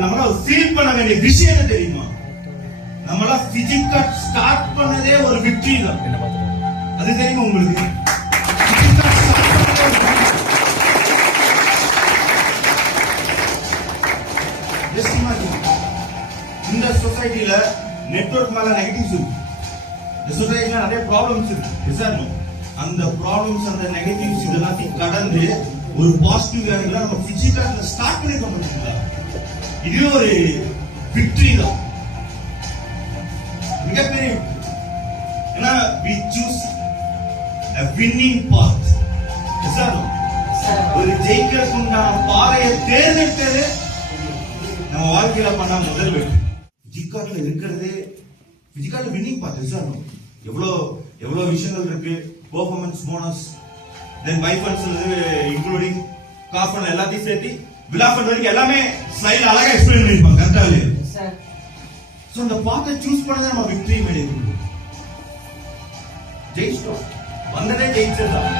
நம்மள ஃபீல் பண்ண வேண்டிய விஷயம் என்ன தெரியுமா? நம்மள பிசிக்கா ஸ்டார்ட் பண்ணதே ஒரு விக்டரி தான். அது தெரியுமா உங்களுக்கு? இந்த சொசைட்டில நெட்வொர்க் மேல நெகட்டிவ்ஸ் இருக்கு. இந்த சொசைட்டில நிறைய ப்ராப்ளம்ஸ் இருக்கு. அந்த ப்ராப்ளம்ஸ் அந்த நெகட்டிவ்ஸ் இதெல்லாம் கடந்து ஒரு பாசிட்டிவ் வேலைகளை நம்ம பிசிக்கா ஸ்டார்ட் பண்ணிருக்க முடியுங்களா? இது ஒரு விக்டரி தான், மிகப்பெரிய. ஏன்னா we choose a winning path. ஒரு ஜெயிக்கிறதுக்கு உண்டான பாதையை தேர்ந்தெடுத்தது நம்ம வாழ்க்கையில பண்ண முதல் வெற்றி. பிசிக்கால இருக்கிறதே பிசிக்கால வின்னிங் பாத். எவ்வளவு விஷயங்கள் இருக்கு. Performance bonus, then by funds including காசு பண்ண எல்லாத்தையும் சேர்த்து விழா ஃபண்ட் வரைக்கும் எல்லாமே ஸ்லைட்ல அழகா எக்ஸ்பிளைன் பண்ணிருப்பாங்க. கரெக்டா இல்லையா? சோ அந்த பாத்தை சூஸ் பண்ணதே நம்ம விக்டரி மேலே ஜெயிச்சிட்டோம். வந்ததே ஜெயிச்சதுதான்.